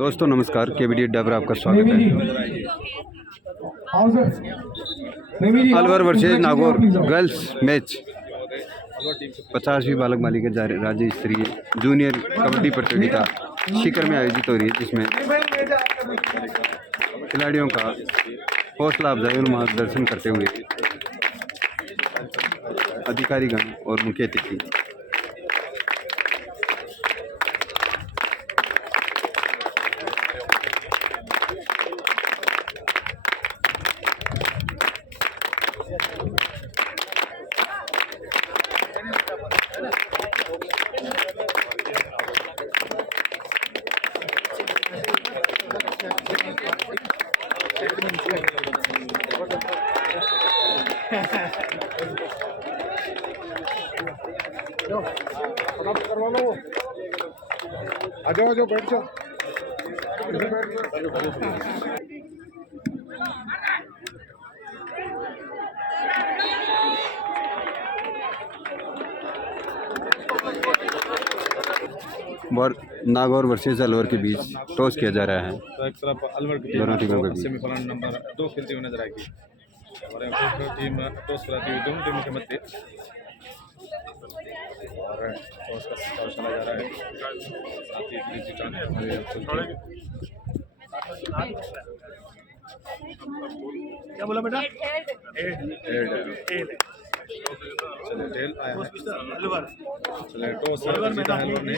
दोस्तों नमस्कार, केवीडी अड्डा पर आपका स्वागत है। Alwar versus Nagaur girls match 50वीं बालक बालिका राज्य स्तरीय जूनियर कबड्डी प्रतियोगिता सीकर में आयोजित हो रही है, जिसमें खिलाड़ियों का हौसला अफजाई और मार्गदर्शन करते हुए अधिकारीगण और मुख्य अतिथि आ जाओ बैठ जाओ। नागौर वर्सेस अलवर के बीच टॉस किया जा रहा है। तो एक तरफ अलवर की दोनों टीमों के बीच सेमीफाइनल नंबर 2 खेलती हुई नजर आएगी और टीम टॉस कराती हुई दोनों टीमों के मध्य और टॉस का सितारा चला जा रहा है। साथ ही क्या बोला बेटा? चले टेल आया है। चले टॉस जीता है अलवर ने।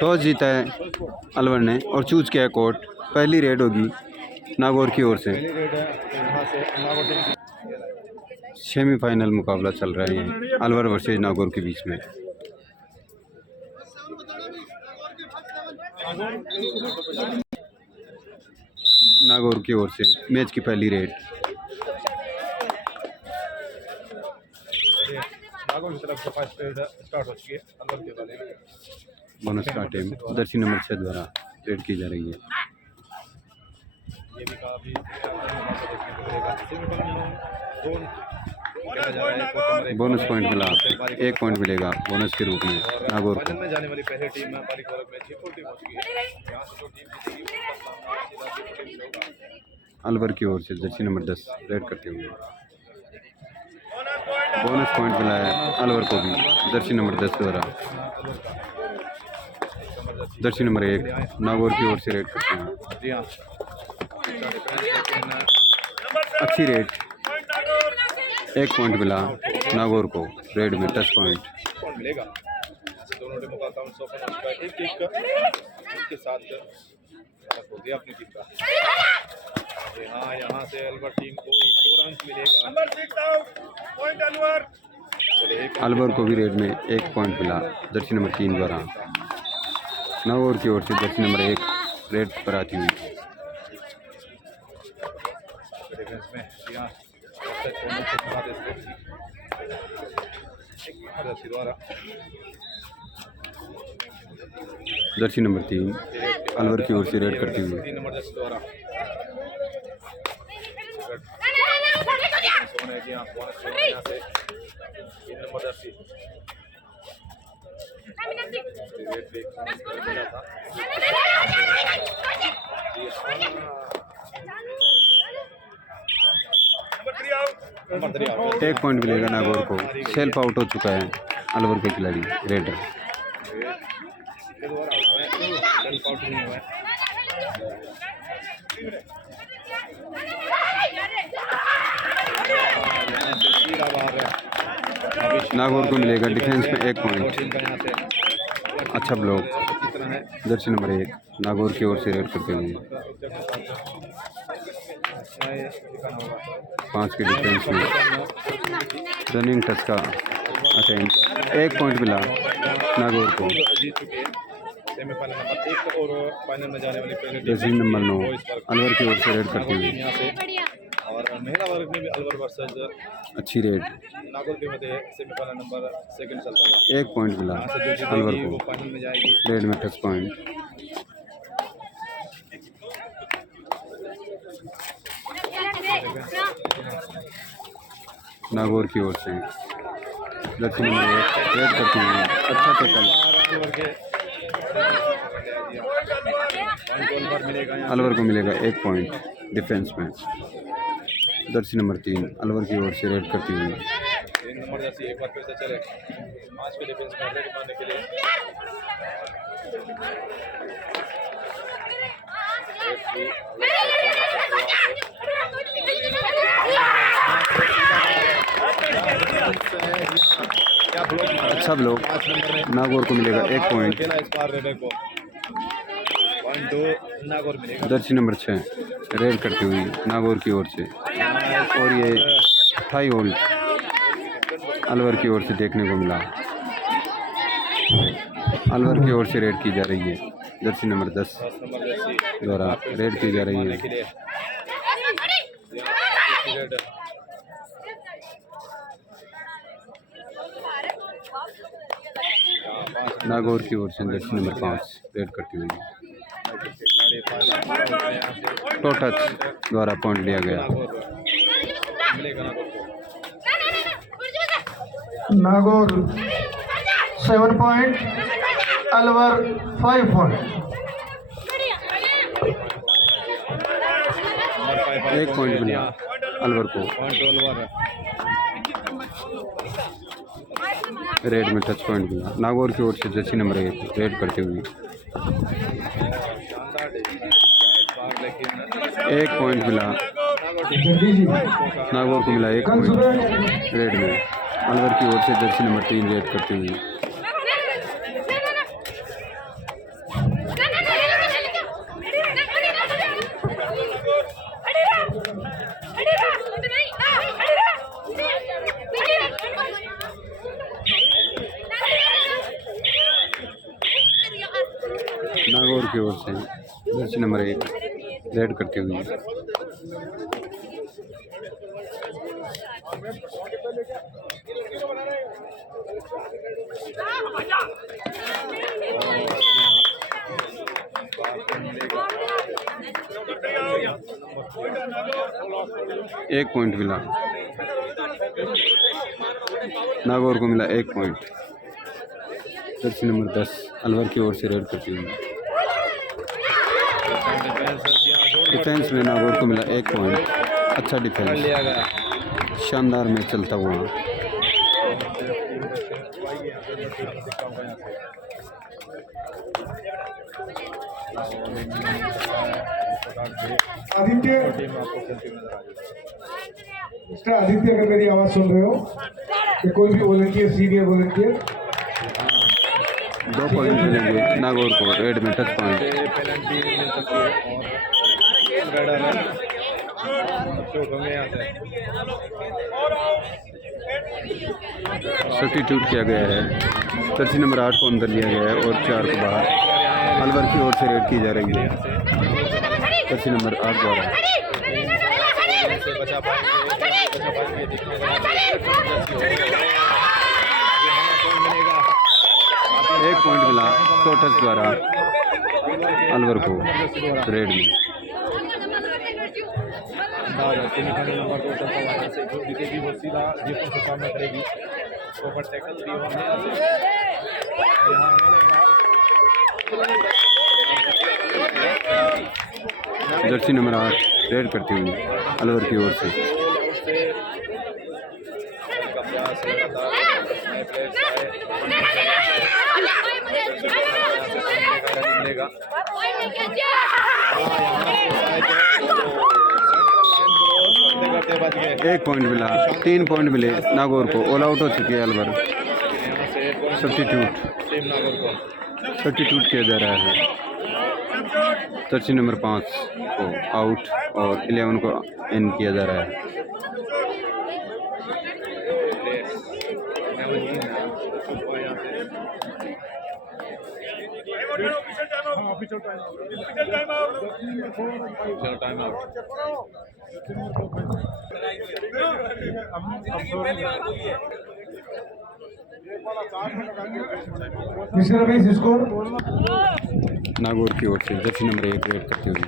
टॉस जीता है अलवर ने और चूज किया है कोर्ट। पहली रेड होगी नागौर की ओर से। सेमीफाइनल मुकाबला चल रहा है अलवर वर्सेज नागौर के बीच में। नागौर की ओर से मैच की पहली रेड। नागौर की तरफ से फर्स्ट रेड स्टार्ट हो चुकी है अलवर के वाले में। बोनस का टीम दर्शी नंबर 6 द्वारा रेड की जा रही है। ये भी काफी बोनस पॉइंट मिला, 1 पॉइंट मिलेगा बोनस के रूप में नागौर को। में जाने वाली पहली टीम बालिका वर्ग में 6 टीम हो चुकी है। यहाँ से जो टीम जीतेगी अलवर की ओर से जर्सी नंबर 10 रेड करते हुए बोनस पॉइंट मिला है अलवर को भी जर्सी नंबर 10 द्वारा। जर्सी नंबर 1 नागौर की ओर से रेड करते हैं। अच्छी रेड, 1 पॉइंट मिला नागौर को रेड में। टच पॉइंट मिलेगा। दोनों टीमों का अकाउंट 100 एक के साथ हो गया अपनी टीम का। हाँ, यहाँ से अलवर टीम को 4 अंक मिलेगा। अलवर को भी रेड में 1 पॉइंट मिला जर्सी नंबर 3 द्वारा। नागौर की ओर से जर्सी नंबर 1 रेड पर आती हुई। जर्सी नंबर 3 अलवर की ओर से रेड करती हुई। एक पॉइंट मिलेगा नागौर को। सेल्फ आउट हो चुका है अलवर के खिलाड़ी रेडर। नागौर को मिलेगा डिफेंस में 1 पॉइंट। अच्छा ब्लॉक जर्सी नंबर 1 नागौर की ओर से रेड करते हुए 5 के डिफेंस में रनिंग टच का अटेम्प्ट। 1 पॉइंट मिला नागौर को। सेमीफाइनल नंबर 1 और फाइनल में जाने वाली पहली जर्सी नंबर 9 अलवर की ओर से रेड करते हुए। और महिला वर्ग में भी अलवर वर्सेस अच्छी रेड, नागौर के मध्य सेमीफाइनल नंबर 2 चलता हुआ। 1 पॉइंट मिला अलवर को फाइनल में जाएगी रेड में टच पॉइंट। नागौर की ओर से जर्सी नंबर 1 रेड करती हुई अच्छा टैकल। अलवर को मिलेगा 1 पॉइंट डिफेंस में। जर्सी नंबर 3 अलवर की ओर से रेड करती हुई। 3 नंबर जर्सी एक बार फिर से चले 5 पे डिफेंस करने के मारने के लिए। अच्छा ब्लॉक। नागौर को मिलेगा 1 पॉइंट। नागौर मिलेगा। जर्सी नंबर 6 रेड करती हुई नागौर की ओर से, और ये थाई होल्ड अलवर की ओर से देखने को मिला। अलवर की ओर से रेड की जा रही है। जर्सी नंबर 10 द्वारा रेड की जा रही है। नागौर की ओर से जर्सी नंबर 5 रेड करती हुई। टो टच द्वारा पॉइंट लिया गया। Nagaur 7 point, Alwar 5 point. 1 point मिला अलवर को। रेड में टच पॉइंट मिला। नागौर की ओर से जर्सी नंबर 1 रेड करते हुए 1 पॉइंट मिला। नागौर को मिला 1 पॉइंट रेड में। अलवर की ओर से जर्सी नंबर 3 रेड करती हुई। नागौर की ओर से जर्सी नंबर 1 रेड करती हुई। एक पॉइंट मिला नागौर को। मिला 1 पॉइंट। जर्सी नंबर 10 अलवर की ओर से रेड करती हुई। डिफेंस में नागौर को मिला 1 पॉइंट। अच्छा डिफेंस, शानदार मैच चलता हुआ। आदित्य, मिस्टर आदित्य, अगर मेरी आवाज सुन रहे हो कि कोई भी वॉलंटियर, सीनियर वॉलंटियर 2 पॉइंट मिलेंगे नागौर को। रेड में टच पॉइंट। सब्स्टिट्यूट किया गया है। जर्सी नंबर 8 को अंदर लिया गया है और 4 को बाहर। अलवर की ओर से रेड की जा रही है। जर्सी नंबर 8 द्वारा 1 पॉइंट मिला टोटस द्वारा अलवर को रेड में। जर्सी नंबर 8 रेड करती हुई अलवर की ओर से। एक पॉइंट मिला। 3 पॉइंट मिले नागौर को। ऑल आउट हो चुकी है अलवर। सब्स्टिट्यूट किया जा रहा है। जर्सी नंबर 5 को आउट और 11 को इन किया जा रहा है। मिस्टर रमेश, स्कोर नागौर की ओर से जर्सी नंबर 1 रेड करती हुई।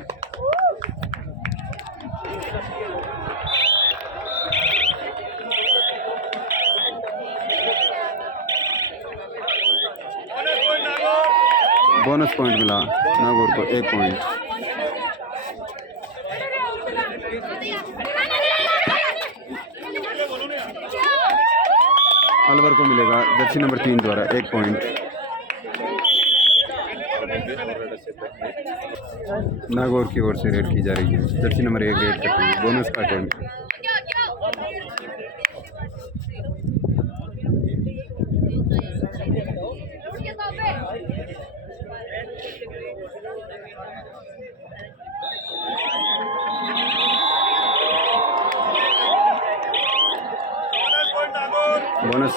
बोनस पॉइंट मिला नागौर को 1 पॉइंट। अलवर को मिलेगा जर्सी नंबर 3 द्वारा 1 पॉइंट। नागौर की ओर से रेड की जा रही है, जर्सी नंबर 1 रेड करती है, बोनस का अटेम्प्ट। बोनस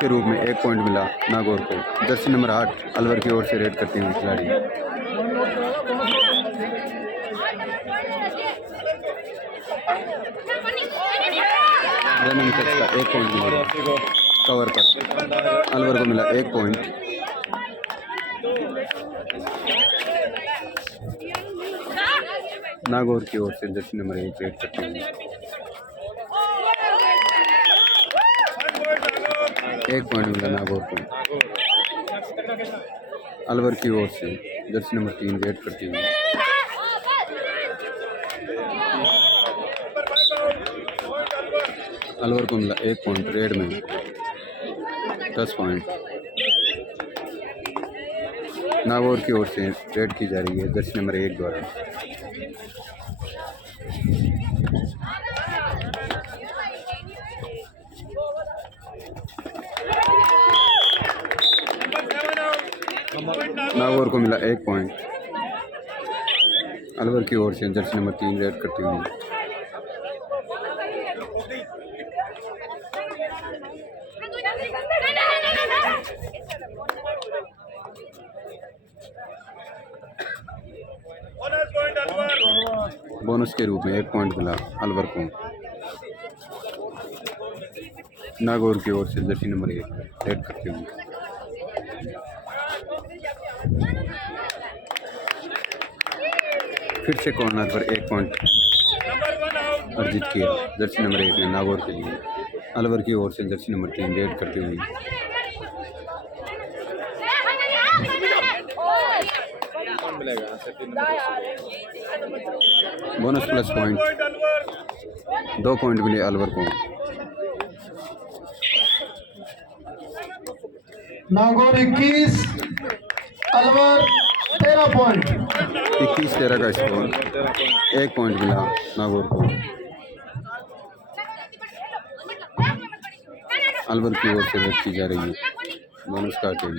के रूप में 1 पॉइंट मिला नागौर को, जर्सी नंबर 8 अलवर की ओर से रेड करती हुई खिलाड़ी। रनिंग टच का 1 पॉइंट मिला कवर पर, अलवर को मिला 1 पॉइंट। नागौर की ओर से जर्सी नंबर 1 रेड करती हुई 1 पॉइंट मिला नागौर को। अलवर की ओर से जर्सी नंबर 3 रेड करती हुई अलवर को मिला 1 पॉइंट। रेड में 10 पॉइंट। नागौर की ओर से रेड की जा रही है जर्सी नंबर 1 द्वारा। नागौर को मिला 1 पॉइंट। अलवर की ओर से जर्सी नंबर 3 रेड करती हुई बोनस के रूप में 1 पॉइंट मिला अलवर को। नागौर की ओर से जर्सी नंबर 1 रेड करती हुई फिर से कॉर्नर पर 1 पॉइंट अर्जित किया जर्सी नंबर 1 ने नागौर के लिए। अलवर की ओर से जर्सी नंबर 3 रेड करती हुई बोनस प्लस पॉइंट 2 पॉइंट मिले अलवर को। नागौर 21 अलवर 13 पॉइंट। 21-13 का स्कोर, 1 पॉइंट मिला नागौर को। अलवर की ओर से रेड की जा रही है बोनस का टीम।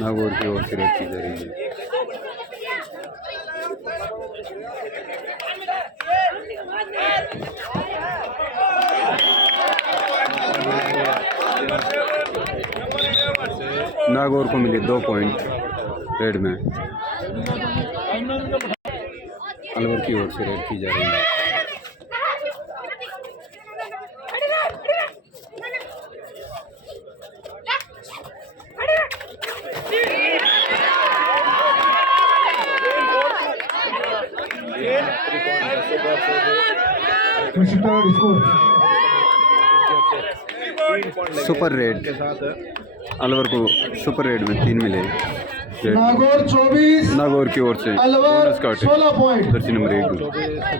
नागौर की ओर से रेड की जा रही है। नागौर को मिले 2 पॉइंट रेड में। अलवर की ओर से रेड की जा रही है। सुपर रेड के साथ अलवर को सुपर रेड में 3 मिले। नागौर 24 नागौर की ओर से अलवर 16 पॉइंट। जर्सी नंबर 1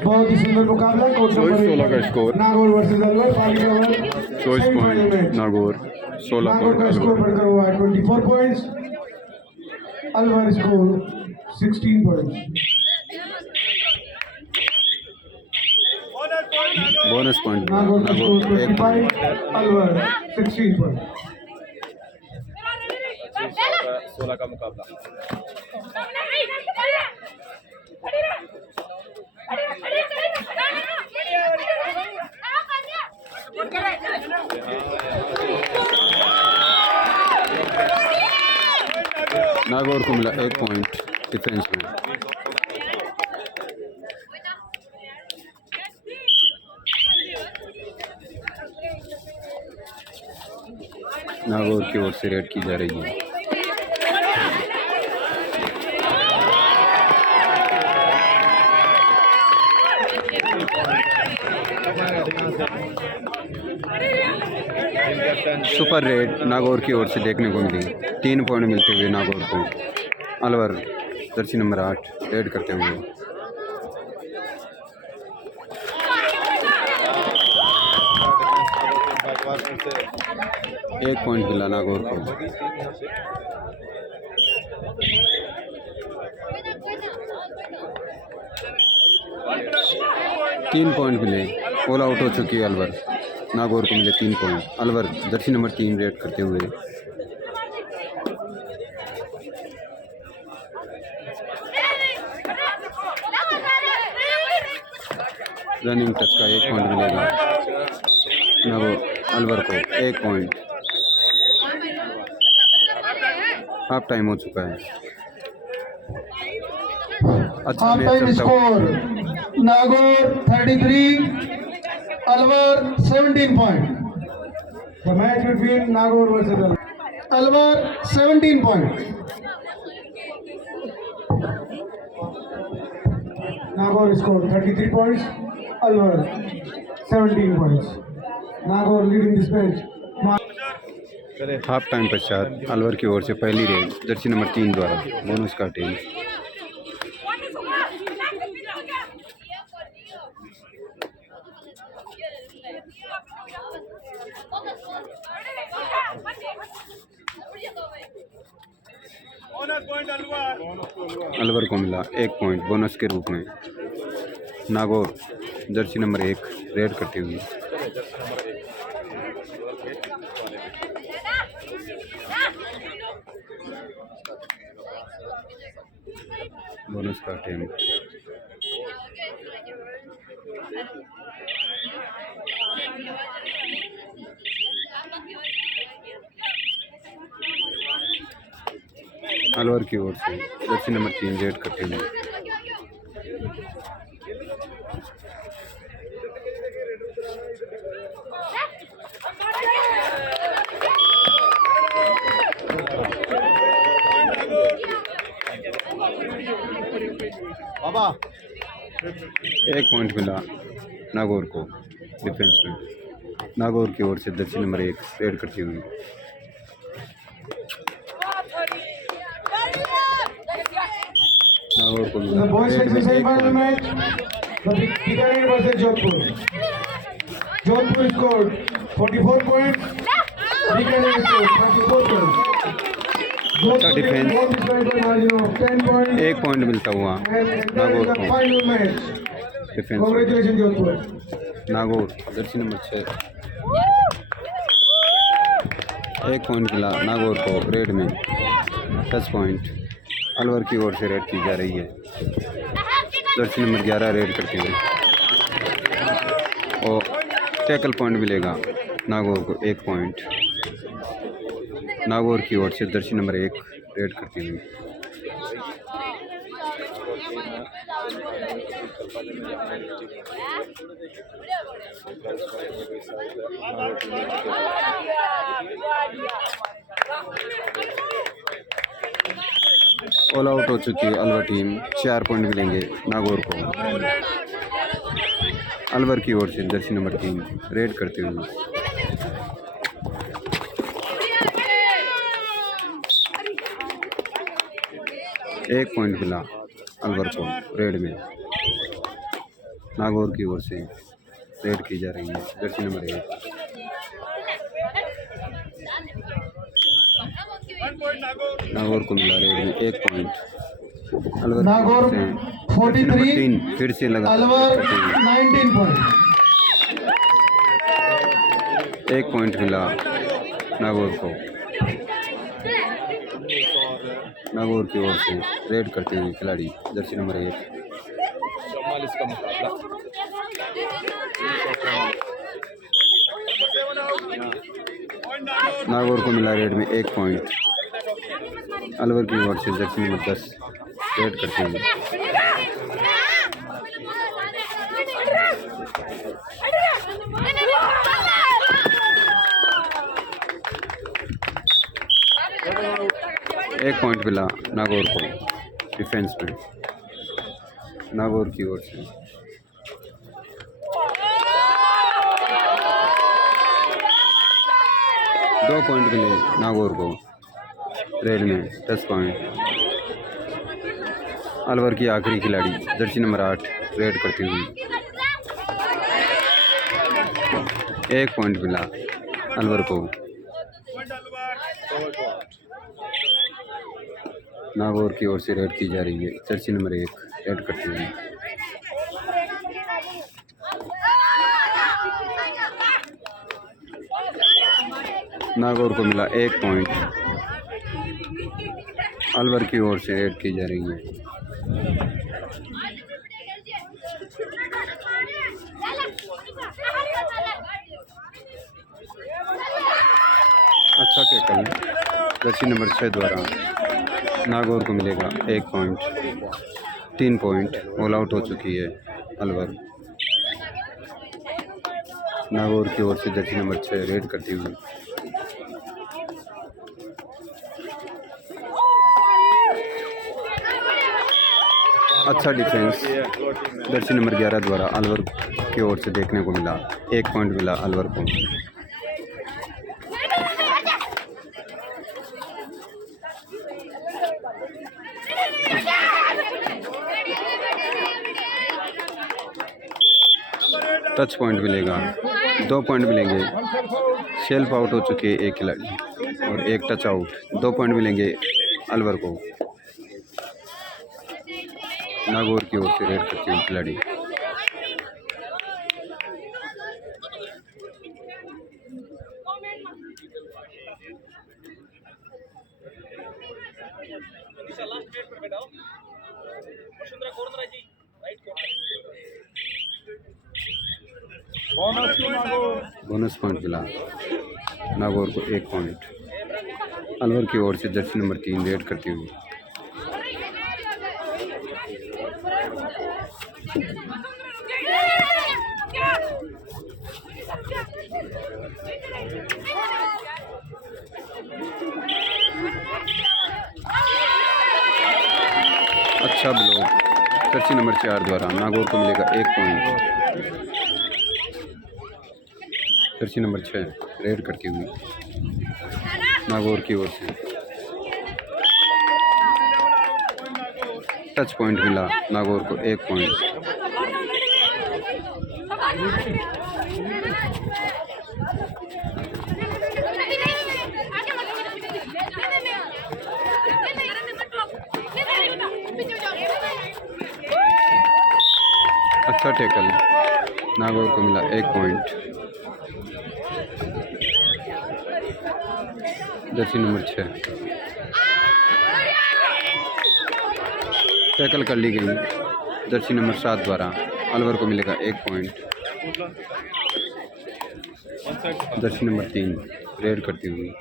बहुत ही सुंदर मुकाबला। 16 का score. Nagaur versus Alwar. 24 point Nagaur, 16 Nagaur का पॉइंट स्कोर अलवर। बढ़कर हुआ है 24 points. Alwar score 16 points. Bonus point Nagaur का score Nagaur 1 point. 25, Alwar 16 point. 16 का मुकाबला। नागौर को मिला 1 पॉइंट डिफेंस में। नागौर की ओर से रेड की जा रही है। सुपर रेड नागौर की ओर से देखने को मिली। 3 पॉइंट मिलते हुए नागौर को। अलवर जर्सी नंबर 8 रेड करते हुए। एक पॉइंट मिला नागौर को। तीन पॉइंट मिले। ऑल आउट हो चुकी है अलवर। नागौर को मिले 3 point. Alwar Jersey number 3 red करते हुए। रनिंग टच का 1 पॉइंट मिलेगा नागौर अलवर को। 1 पॉइंट। हाफ टाइम हो चुका है। अच्छा हाफ मैच टाइम चलता हुआ। Score Nagaur 33 Alwar 17 point. The match between Nagaur versus Alwar. Alwar 17 point. Nagaur scored 33 points. Alwar 17 points. Nagaur leading this match. Half time पश्चात अलवर की ओर से पहली रेड जर्सी नंबर 3 द्वारा बोनस का टीम। अलवर को मिला 1 पॉइंट बोनस के रूप में। नागौर जर्सी नंबर 1 रेड करते हुए। बोनस का टीम। अलवर की ओर से जर्सी नंबर 3 रेड करते हुए। बाबा 1 पॉइंट मिला नागौर को डिफेंस में। नागौर की ओर से जर्सी नंबर 1 रेड करती हुई। नागौर को मिला The boys 1 section semi-final point. match. The Bikaner versus Jodhpur. Jodhpur scored 44 points. Bikaner scored 34 points. अच्छा defence. Both scored by margin of 10 points. 1 point मिलता हुआ And that is Nagaur the को final match. Defence में। Congratulations, Jodhpur. Nagaur Jersey number 6 1 point मिला नागौर को red में। 10 point Alwar की ओर से रेड की जा रही है। जर्सी नंबर 11 रेड करती हुई। और टैकल पॉइंट मिलेगा नागौर को 1 पॉइंट। नागौर की ओर से जर्सी नंबर 1 रेड करती हुई। ऑल आउट हो चुकी है अलवर टीम। 4 पॉइंट मिलेंगे नागौर को। अलवर की ओर से जर्सी नंबर 3 रेड करते हुए। एक पॉइंट मिला अलवर को रेड में। नागौर की ओर से रेड की जा रही है जर्सी नंबर 1। नागौर को मिला रेड में 1 पॉइंट। अलवर नागौर से 43 3 फिर से लगा अलवर 19 पॉइंट। 1 पॉइंट मिला नागौर को। नागौर की ओर से रेड करते हुए खिलाड़ी जर्सी नंबर 1। 44 का मुकाबला। नागौर को मिला रेड में 1 पॉइंट। अलवर की ओर से जर्सी नंबर 10 रेड करते हुए। एक पॉइंट मिला नागौर को डिफेंस में। नागौर की ओर से 2 पॉइंट मिले नागौर को रेड में 10 पॉइंट। अलवर की आखिरी खिलाड़ी जर्सी नंबर 8 रेड करती हुई 1 पॉइंट मिला अलवर को। नागौर की ओर से रेड की जा रही है जर्सी नंबर 1 रेड करती हुई। नागौर को मिला 1 पॉइंट। अलवर की ओर से रेड की जा रही है। अच्छा टैकल जर्सी नंबर 6 द्वारा नागौर को मिलेगा 1 पॉइंट। 3 पॉइंट ऑल आउट हो चुकी है अलवर। नागौर की ओर से जर्सी नंबर 6 रेड करती हुई। अच्छा डिफेंस जर्सी नंबर 11 द्वारा अलवर की ओर से देखने को मिला। 1 पॉइंट मिला अलवर को। टच पॉइंट मिलेगा। 2 पॉइंट मिलेंगे। सेल्फ आउट हो चुके एक खिलाड़ी और एक टच आउट। 2 पॉइंट मिलेंगे अलवर को। नागौर की ओर से रेड करती हुई खिलाड़ी। बोनस पॉइंट मिला नागौर को 1 पॉइंट। अलवर की ओर से जर्सी नंबर 3 रेड करती हुई। अच्छा ब्लॉक जर्सी नंबर 4 द्वारा नागौर को मिलेगा 1 पॉइंट। जर्सी नंबर 6 रेड करती हुई नागौर की ओर से। टच पॉइंट मिला नागौर को 1 पॉइंट। अच्छा टैकल नागौर को मिला 1 पॉइंट। जर्सी नंबर 6 टैकल कर ली गई जर्सी नंबर 7 द्वारा। अलवर को मिलेगा 1 पॉइंट। जर्सी नंबर 3 रेड करती हुई।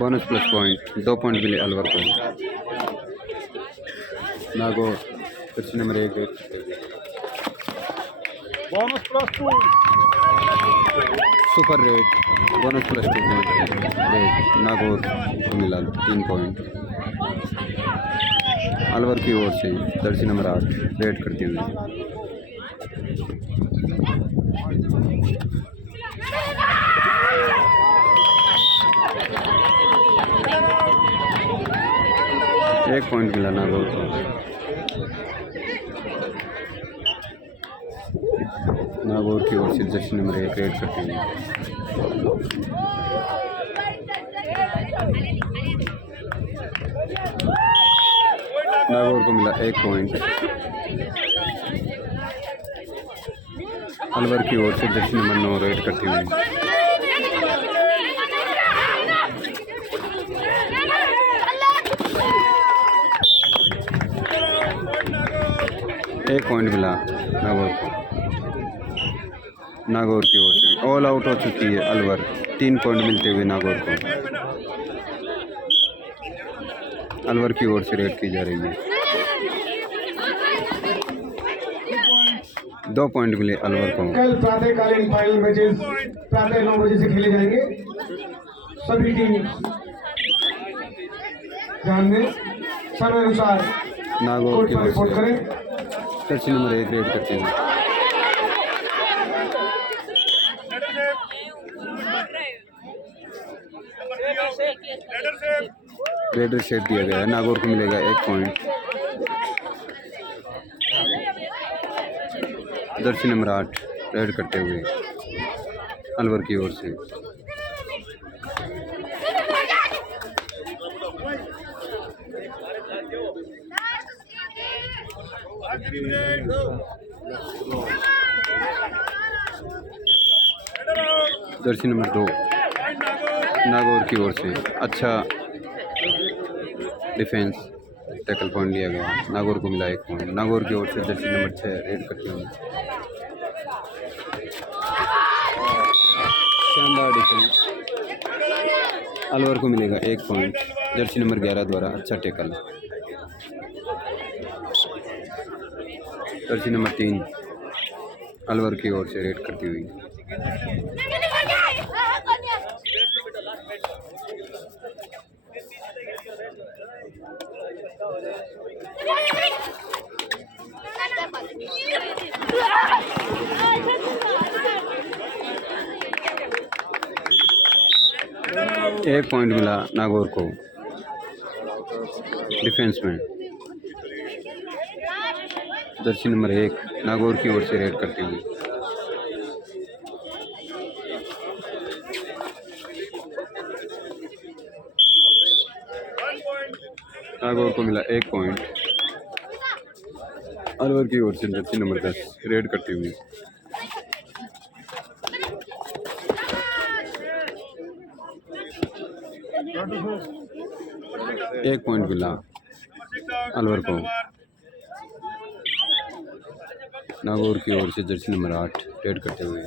बोनस प्लस पॉइंट 2 पॉइंट मिले अलवर को। Nagaur Jersey number 1 red bonus plus 2 super red. Bonus plus 2 point red Nagaur को मिला 3 पॉइंट। अलवर की ओर से जर्सी नंबर 8 रेड करती हुई। एक पॉइंट मिला नागौर को। नागौर की ओर से जर्सी नंबर 1 रेड करती हुई। नागौर को मिला 1 पॉइंट। अलवर की ओर से जर्सी नंबर 9 रेड करती हुई। एक पॉइंट मिला नागौर को। नागौर की ओर से ऑल आउट हो चुकी है अलवर। 3 पॉइंट मिलते हुए नागौर को। अलवर की ओर से रेड की जा रही है। 2 पॉइंट मिले अलवर को। कल प्रातःकालीन फाइनल मैचेस प्रातः 9 बजे से खेले जाएंगे। सभी टीम ध्यान दें, समय अनुसार नागौर कोर्ट की पर ओर रिपोर्ट से करें। जर्सी नंबर 1 रेड करते हुए रेडर सेट दिया गया है। नागौर को मिलेगा 1 पॉइंट। जर्सी नंबर 8 रेड करते हुए अलवर की ओर से। जर्सी नंबर 2 नागौर की ओर से अच्छा डिफेंस टैकल पॉइंट लिया गया। नागौर को मिला 1 पॉइंट। नागौर की ओर से जर्सी नंबर 6 रेड करते हुए शानदार डिफेंस। अलवर को मिलेगा 1 पॉइंट। जर्सी नंबर 11 द्वारा अच्छा टैकल। जर्सी नंबर 3 अलवर की ओर से रेड करती हुई। एक पॉइंट मिला नागौर को डिफेंस में। जर्सी नंबर 1 नागौर की ओर से रेड करती हुई। नागौर को मिला 1 पॉइंट। अलवर की ओर से जर्सी नंबर 10 रेड करती हुई। एक पॉइंट मिला अलवर को। नागौर की ओर से जर्सी नंबर 8 रेड करते हुए।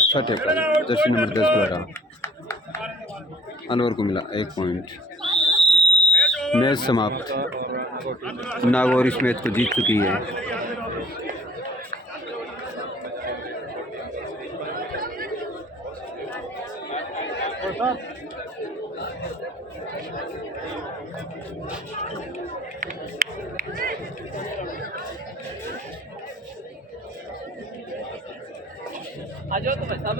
अच्छा टैकल जर्सी नंबर 10 द्वारा। अलवर को मिला 1 पॉइंट। मैच समाप्त। नागौर इस मैच को जीत चुकी है। आ जाओ तो भाई साहब।